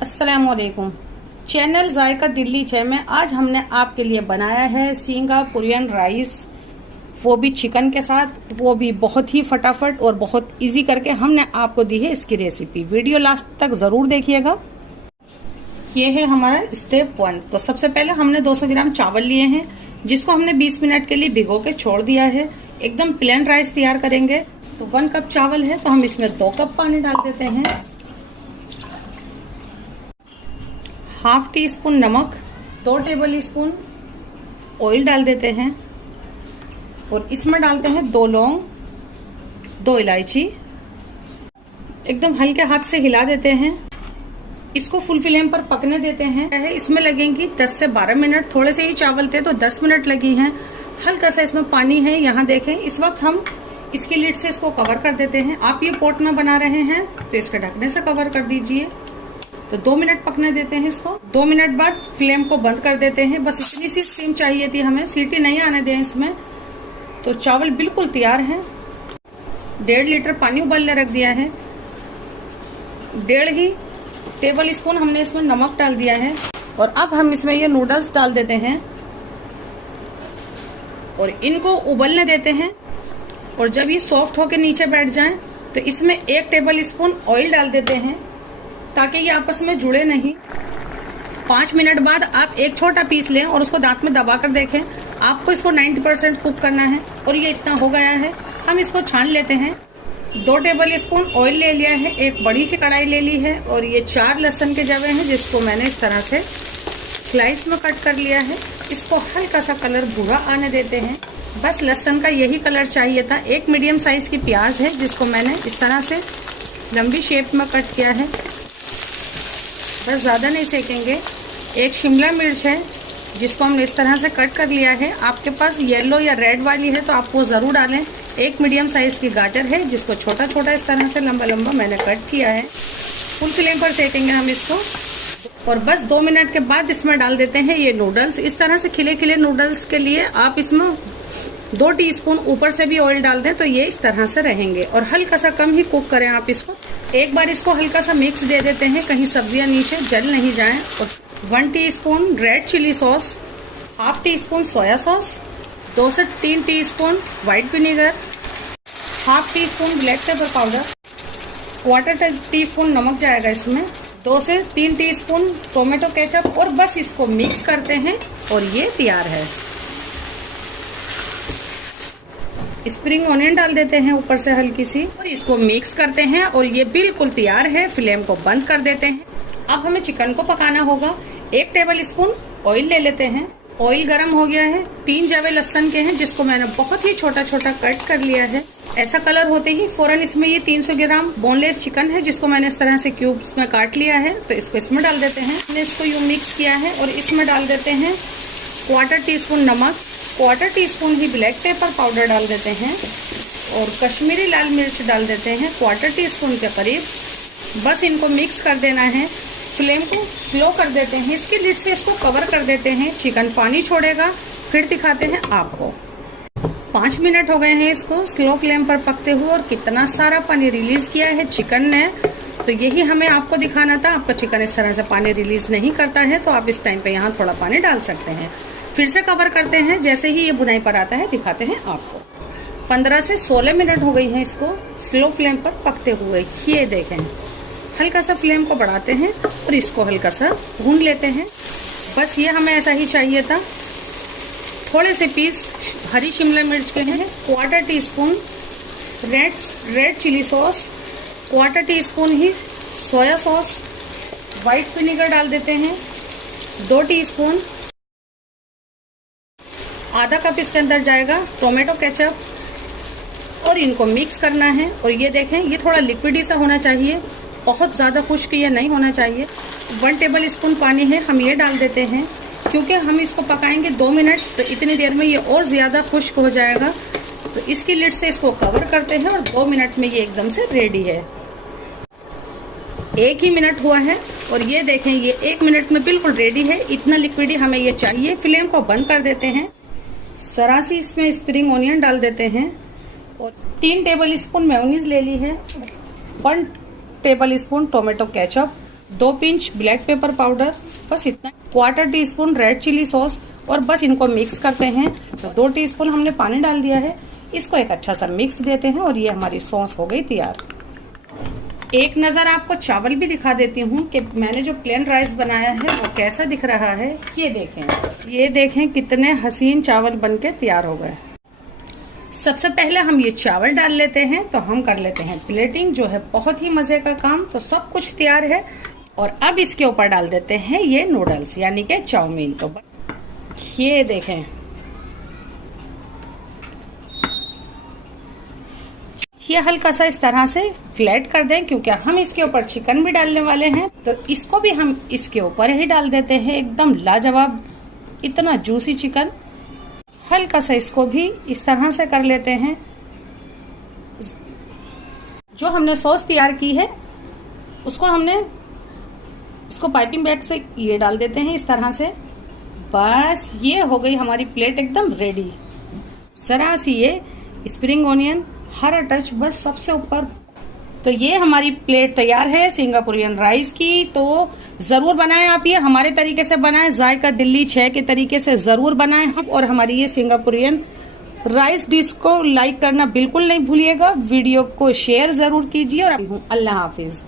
अस्सलामुअलैकुम। चैनल जायका दिल्ली 6 में आज हमने आपके लिए बनाया है सिंगापुरियन राइस, वो भी चिकन के साथ, वो भी बहुत ही फटाफट और बहुत इजी करके हमने आपको दी है इसकी रेसिपी। वीडियो लास्ट तक जरूर देखिएगा। ये है हमारा स्टेप 1। तो सबसे पहले हमने 200 ग्राम चावल लिए हैं, जिसको हमने 20 मिनट के लिए भिगो के छोड़ दिया है। एकदम प्लेन राइस तैयार करेंगे। तो 1 कप चावल है तो हम इसमें 2 कप पानी डाल देते हैं। हाफ टी स्पून नमक, 2 टेबल स्पून ऑयल डाल देते हैं और इसमें डालते हैं 2 लौंग, 2 इलायची। एकदम हल्के हाथ से हिला देते हैं। इसको फुल फ्लेम पर पकने देते हैं। इसमें लगेंगी 10 से 12 मिनट। थोड़े से ही चावल थे तो 10 मिनट लगी हैं। हल्का सा इसमें पानी है, यहाँ देखें। इस वक्त हम इसकी लिड से इसको कवर कर देते हैं। आप ये पॉट में बना रहे हैं तो इसके ढकने से कवर कर दीजिए। तो 2 मिनट पकने देते हैं इसको। 2 मिनट बाद फ्लेम को बंद कर देते हैं। बस इतनी सी स्टीम चाहिए थी हमें, सीटी नहीं आने दें इसमें। तो चावल बिल्कुल तैयार है। 1.5 लीटर पानी उबलने रख दिया है। 1.5 ही टेबल स्पून हमने इसमें नमक डाल दिया है। और अब हम इसमें ये नूडल्स डाल देते हैं और इनको उबलने देते हैं। और जब ये सॉफ्ट होके नीचे बैठ जाएं तो इसमें 1 टेबल स्पून ऑयल डाल देते हैं ताकि ये आपस में जुड़े नहीं। 5 मिनट बाद आप एक छोटा पीस लें और उसको दांत में दबा कर देखें। आपको इसको 90% कुक करना है और ये इतना हो गया है। हम इसको छान लेते हैं। 2 टेबल स्पून ऑयल ले लिया है, एक बड़ी सी कढ़ाई ले ली है और ये 4 लहसुन के जवे हैं, जिसको मैंने इस तरह से स्लाइस में कट कर लिया है। इसको हल्का सा कलर भूरा आने देते हैं। बस लहसुन का यही कलर चाहिए था। एक मीडियम साइज की प्याज है, जिसको मैंने इस तरह से लंबी शेप में कट किया है। बस ज़्यादा नहीं सेकेंगे। एक शिमला मिर्च है, जिसको हमने इस तरह से कट कर लिया है। आपके पास येलो या रेड वाली है तो आप वो ज़रूर डालें। एक मीडियम साइज़ की गाजर है, जिसको छोटा छोटा इस तरह से लंबा लंबा मैंने कट किया है। फुल फ्लेम पर सेकेंगे हम इसको। और बस 2 मिनट के बाद इसमें डाल देते हैं ये नूडल्स। इस तरह से खिले खिले नूडल्स के लिए आप इसमें 2 टीस्पून ऊपर से भी ऑयल डाल दें तो ये इस तरह से रहेंगे। और हल्का सा कम ही कुक करें आप इसको। एक बार इसको हल्का सा मिक्स दे देते हैं, कहीं सब्जियां नीचे जल नहीं जाएं। और 1 teaspoon red chilli sauce, half teaspoon soya sauce, 2 से 3 teaspoon white vinegar, half teaspoon black pepper powder, 1/4 teaspoon नमक जाएगा इसमें, 2 से 3 टीस्पून टोमेटो केचप। और बस इसको मिक्स करते हैं और ये तैयार है। स्प्रिंग ऑनियन डाल देते हैं ऊपर से हल्की सी और इसको मिक्स करते हैं और ये बिल्कुल तैयार है। फ्लेम को बंद कर देते हैं। अब हमें चिकन को पकाना होगा। 1 टेबल स्पून ऑयल ले लेते हैं। ऑयल गर्म हो गया है। 3 जवे लहसुन के हैं, जिसको मैंने बहुत ही छोटा छोटा कट कर लिया है। ऐसा कलर होते ही फौरन इसमें ये 300 ग्राम बोनलेस चिकन है, जिसको मैंने इस तरह से क्यूब्स में काट लिया है। तो इसको इसमें डाल देते हैं। हमने इसको यूं मिक्स किया है और इसमें डाल देते हैं 1/4 टीस्पून नमक, 1/4 टीस्पून ही ब्लैक पेपर पाउडर डाल देते हैं और कश्मीरी लाल मिर्च डाल देते हैं 1/4 टीस्पून के करीब। बस इनको मिक्स कर देना है। फ्लेम को स्लो कर देते हैं। इसकी लिड से इसको कवर कर देते हैं। चिकन पानी छोड़ेगा, फिर दिखाते हैं आपको। 5 मिनट हो गए हैं इसको स्लो फ्लेम पर पकते हुए और कितना सारा पानी रिलीज किया है चिकन ने। तो यही हमें आपको दिखाना था। आपका चिकन इस तरह से पानी रिलीज नहीं करता है तो आप इस टाइम पे यहाँ थोड़ा पानी डाल सकते हैं। फिर से कवर करते हैं। जैसे ही ये बुनाई पर आता है दिखाते हैं आपको। 15 से 16 मिनट हो गई हैं इसको स्लो फ्लेम पर पकते हुए। ये देखें, हल्का सा फ्लेम को बढ़ाते हैं और इसको हल्का सा भून लेते हैं। बस ये हमें ऐसा ही चाहिए था। थोड़े से पीस हरी शिमला मिर्च के हैं, 1/4 teaspoon red chilli sauce, 1/4 teaspoon ही सोया सॉस, व्हाइट विनेगर डाल देते हैं, 2 टीस्पून, आधा कप इसके अंदर जाएगा टोमेटो केचप और इनको मिक्स करना है। और ये देखें, ये थोड़ा लिक्विडी सा होना चाहिए, बहुत ज़्यादा खुश्क ये नहीं होना चाहिए। 1 टेबल स्पून पानी है, हम ये डाल देते हैं क्योंकि हम इसको पकाएंगे 2 मिनट, तो इतनी देर में ये और ज़्यादा खुश्क हो जाएगा। तो इसकी लिड से इसको कवर करते हैं और 2 मिनट में ये एकदम से रेडी है। 1 ही मिनट हुआ है और ये देखें ये 1 मिनट में बिल्कुल रेडी है। इतना लिक्विडी हमें ये चाहिए। फ्लेम को बंद कर देते हैं। जरा सी इसमें स्प्रिंग ऑनियन डाल देते हैं और 3 टेबल स्पून मेयोनीज ले ली है, 1 table spoon tomato ketchup, 2 pinch black pepper powder, बस इतना, 1/4 टीस्पून रेड चिली सॉस और बस इनको मिक्स करते हैं। तो 2 टीस्पून हमने पानी डाल दिया है। इसको एक अच्छा सा मिक्स देते हैं और ये हमारी सॉस हो गई तैयार। एक नज़र आपको चावल भी दिखा देती हूँ कि मैंने जो प्लेन राइस बनाया है वो कैसा दिख रहा है। ये देखें कितने हसीन चावल बनके तैयार हो गए। सबसे पहले हम ये चावल डाल लेते हैं, तो हम कर लेते हैं प्लेटिंग, जो है बहुत ही मजे का काम। तो सब कुछ तैयार है और अब इसके ऊपर डाल देते हैं ये नूडल्स यानी कि चाउमीन। तो ये देखें, ये हल्का सा इस तरह से फ्लैट कर दें क्योंकि हम इसके ऊपर चिकन भी डालने वाले हैं। तो इसको भी हम इसके ऊपर ही डाल देते हैं। एकदम लाजवाब, इतना जूसी चिकन। हल्का सा इसको भी इस तरह से कर लेते हैं। जो हमने सॉस तैयार की है उसको हमने इसको पाइपिंग बैग से ये डाल देते हैं इस तरह से। बस ये हो गई हमारी प्लेट एकदम रेडी। जरा सी ये स्प्रिंग ऑनियन, हरा टच बस सबसे ऊपर। तो ये हमारी प्लेट तैयार है सिंगापुरियन राइस की। तो जरूर बनाएं आप, ये हमारे तरीके से बनाएं, जायका दिल्ली 6 के तरीके से जरूर बनाएं हम। और हमारी ये सिंगापुरियन राइस डिश को लाइक करना बिल्कुल नहीं भूलिएगा। वीडियो को शेयर जरूर कीजिए और अल्लाह हाफिज।